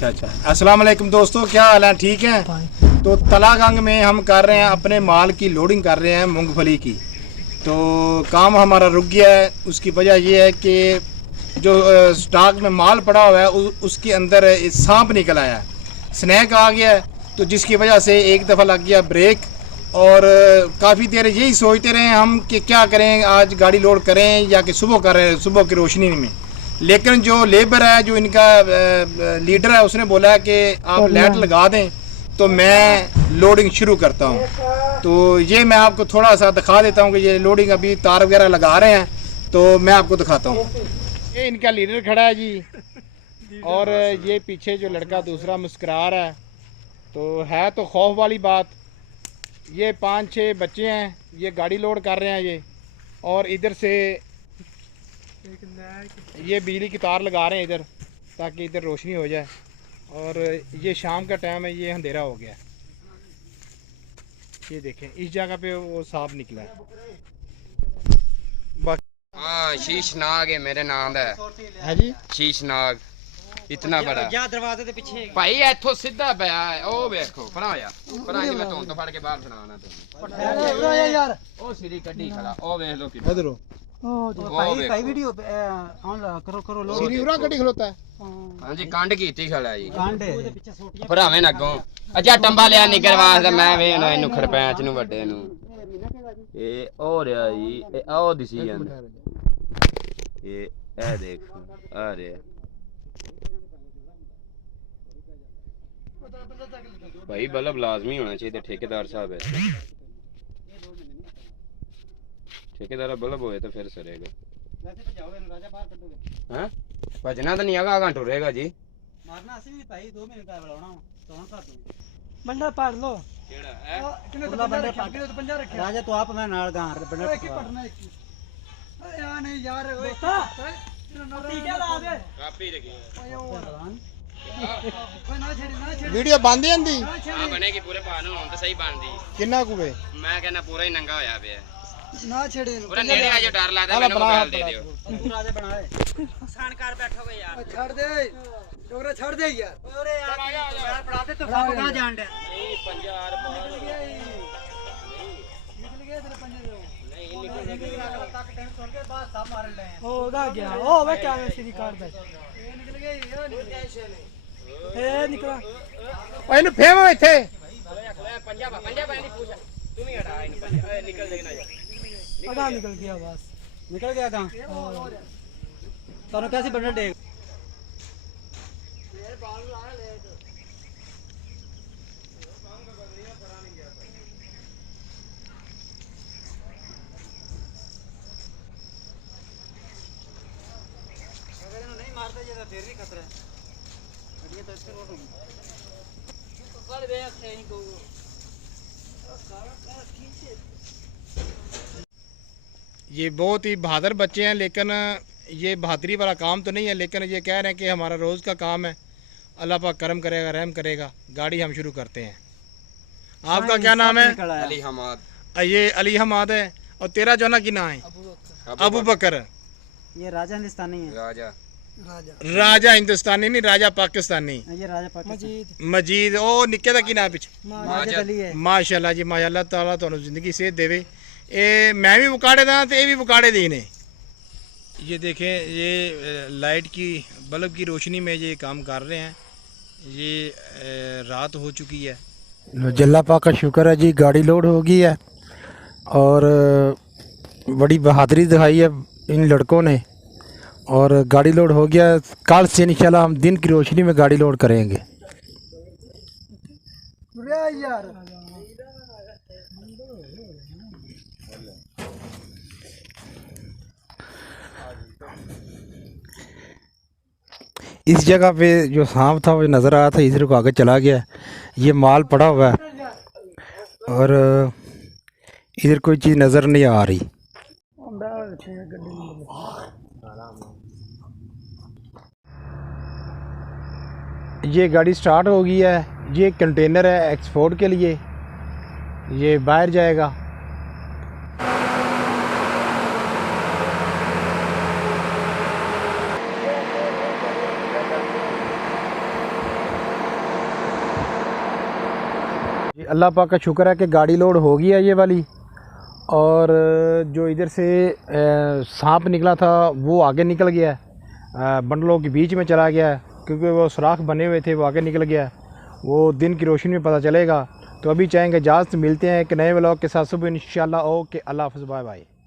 अच्छा अच्छा। अस्सलाम वालेकुम दोस्तों, क्या हाल है? ठीक है। तो तलागंग में हम कर रहे हैं अपने माल की लोडिंग कर रहे हैं मूंगफली की। तो काम हमारा रुक गया है। उसकी वजह यह है कि जो स्टॉक में माल पड़ा हुआ है उसके अंदर सांप निकल आया है, स्नैक आ गया है। तो जिसकी वजह से एक दफ़ा लग गया ब्रेक और काफ़ी देर यही सोचते रहे हम कि क्या करें, आज गाड़ी लोड करें या कि सुबह करें, सुबह की रोशनी में। लेकिन जो लेबर है, जो इनका लीडर है, उसने बोला है कि आप लाइट लगा दें तो मैं लोडिंग शुरू करता हूँ। तो ये मैं आपको थोड़ा सा दिखा देता हूँ कि ये लोडिंग अभी तार वगैरह लगा रहे हैं, तो मैं आपको दिखाता हूँ। ये इनका लीडर खड़ा है जी, और ये पीछे जो लड़का दूसरा मुस्कुरा रहा है। तो है तो खौफ वाली बात। ये 5-6 बच्चे हैं, ये गाड़ी लोड कर रहे हैं ये, और इधर से ये बिजली की तार लगा रहे हैं इधर, ताकि इधर रोशनी हो जाए। और ये शाम का टाइम है, ये अंधेरा हो गया। ये देखें इस जगह पे वो सांप निकला है। हाँ शीशनाग है मेरे नाम है जी, शीशनाग इतना बड़ा या दरवाजे ਦੇ ਪਿੱਛੇ ਭਾਈ ਇੱਥੋਂ ਸਿੱਧਾ ਪਿਆ ਹੈ ਉਹ ਵੇਖੋ ਭਰਾ ਜੀ ਮੈਂ ਤੁਹਾਨੂੰ ਫੜ ਕੇ ਬਾਹਰ ਸੁਣਾਉਣਾ ਤੁਹਾਨੂੰ ਯਾਰ ਉਹ ਸਿਰੀ ਕੱਢੀ ਖੜਾ ਉਹ ਵੇਖ ਲੋ ਕਿੱਦਾਂ इधरो ਭਾਈ ਵੀਡੀਓ ਆਨ ਕਰੋ ਲੋ सीरी उरा गड्डी खलोता है। ਹਾਂਜੀ ਕੰਡ ਕੀਤੀ ਖੜਾ ਜੀ ਕਾਂਡੇ ਉਹਦੇ ਪਿੱਛੇ ਸੋਟੀਆਂ ਭਰਾਵੇਂ ਨਾ ਅੱਗੋਂ ਅੱਜਾ ਟੰਬਾ ਲਿਆ ਨਿਕਰ ਵਾਸਤੇ ਮੈਂ ਵੇਖਣਾ ਇਹਨੂੰ ਖਰਪੈਂਚ ਨੂੰ ਵੱਡੇ ਨੂੰ ਇਹ ਹੋ ਰਿਹਾ ਜੀ ਇਹ ਆਹ ਦਿਸੀ ਜਾਂਦਾ ਇਹ ਦੇਖ ਆ ਰਿਹਾ भाई बल्ब लाजमी होना चाहिए ठेकेदार साहब है ठेकेदार बल्ब होए तो फिर सरेगा हैं भजना तो नहीं आगा आगा टुरेगा जी मारना ਅਸੀਂ ਵੀ ਭਾਈ 2 ਮਿੰਟ ਦਾ ਬੁਲਾਉਣਾ ਕੌਣ ਕਰ ਦੂੰ ਬੰਦਾ ਪੜ ਲੋ केड़ा है ਕਿੰਨੇ ਤਾਂ ਬੰਦੇ ਪੜ ਕੇ 50 ਰੱਖਿਆ ਰਾਜਾ ਤੂੰ ਆਪ ਮੈਂ ਨਾਲ ਗਾਂ ਬੰਦਾ ਇੱਕ ਹੀ ਪੜਨਾ ਇੱਕ ਹੀ ਯਾ ਨਹੀਂ ਯਾਰ ਓਏ ਟੀਕਾ ਲਾ ਦੇ कापी रखी वीडियो बंद ही आंदी हां बनेगी पूरे पान होन तो सही बनदी किन्ना कुवे मैं कहना पूरा ही नंगा होया पे ਨਾ ਛੇੜੇ पूरा नेड़े आ जो डर लगदा मैंने मोबाइल दे दियो ਤੂੰ ਰਾਜਾ ਬਣਾਏ ਸਾਨ ਕਰ ਬੈਠੋਗੇ ਯਾਰ ਛੱਡ ਦੇ ਡੋਗਰਾ ਛੱਡ ਦੇ ਯਾਰ ਓਰੇ ਯਾਰ ਮੈਂ ਪੜਾ ਦੇ ਤੂੰ ਸਭ ਕਹਾਂ ਜਾਣ ਡਿਆ नहीं 50 ਨਿਕਲ ਗਿਆ ਤੇਰੇ ਪੰਜੇ ਦੇ नहीं निकल ਤੱਕ ਟਾਈਮ ਸੁਣ ਕੇ ਬਾਅਦ ਸਭ ਮਾਰਨ ਲੈ ਉਹਦਾ ਗਿਆ ਉਹ ਵੇ ਕਿਵੇਂ ਸਿਰੀ ਕਰਦਾ ਇਹ ਨਿਕਲ ਗਈ ਇਹ ਨਹੀਂ ਟੈਨਸ਼ਨ ਇਹ ਨਿਕਲਾ ओए नु फेम इथे पंजाब नहीं पूछ तुम ही हटा इन पंजाब निकल देना यार ਪਤਾ ਨਿਕਲ ਗਿਆ ਬਸ ਨਿਕਲ ਗਿਆ ਗਾਂ ਤੁਹਾਨੂੰ ਕੈਸੀ ਬੰਨਣ ਦੇ नहीं मारते ये तो फिर भी खतरा है ये तो इसके रोड होगी कल वे कहीं को ये बहुत ही बहादुर बच्चे हैं, लेकिन ये बहादुरी वाला काम तो नहीं है। लेकिन ये कह रहे हैं कि हमारा रोज़ का काम है, अल्लाह पाक करम करेगा, रहम करेगा। गाड़ी हम शुरू करते हैं। आपका क्या नाम है? अली हमाद ये अली हमाद है। और तेरा जो ना की नाम है? अबू बकर। ये राजा हिंदुस्तानी है राजा राजा हिंदुस्तानी नहीं, राजा पाकिस्तानी। ये राजा पाकिस्तान ਮਜੀਦ मजीद ओ निक्के दा की नाम पिछ माजिद अली है माशाल्लाह जी, माशाल्लाह ताला तुहानू जिंदगी सेहत देवे। ये मैं भी बुकाड़े दा ते ये भी बुकाड़े दे ने। ये देखें, ये लाइट की बल्ब की रोशनी में ये काम कर रहे हैं। ये रात हो चुकी है। जल्ला पाक का शुक्र है जी, गाड़ी लोड हो गई है और बड़ी बहादुरी दिखाई है इन लड़कों ने, और गाड़ी लोड हो गया। कल से इंशाल्लाह हम दिन की रोशनी में गाड़ी लोड करेंगे। यार इस जगह पे जो सांप था वो नज़र आया था, इधर को आगे चला गया। ये माल पड़ा हुआ है और इधर कोई चीज़ नज़र नहीं आ रही। ये गाड़ी स्टार्ट हो गई है। ये कंटेनर है एक्सपोर्ट के लिए, ये बाहर जाएगा। अल्लाह पाक का शुक्र है कि गाड़ी लोड हो गई है ये वाली। और जो इधर से सांप निकला था वो आगे निकल गया है, बंडलों के बीच में चला गया है, क्योंकि वो सुराख बने हुए थे, वो आगे निकल गया है। वो दिन की रोशनी में पता चलेगा। तो अभी चाहेंगे इजाज़त, मिलते हैं एक नए व्लॉग के साथ सुबह इंशाल्लाह। ओके, अल्लाह हाफ़िज़, बाय बाय।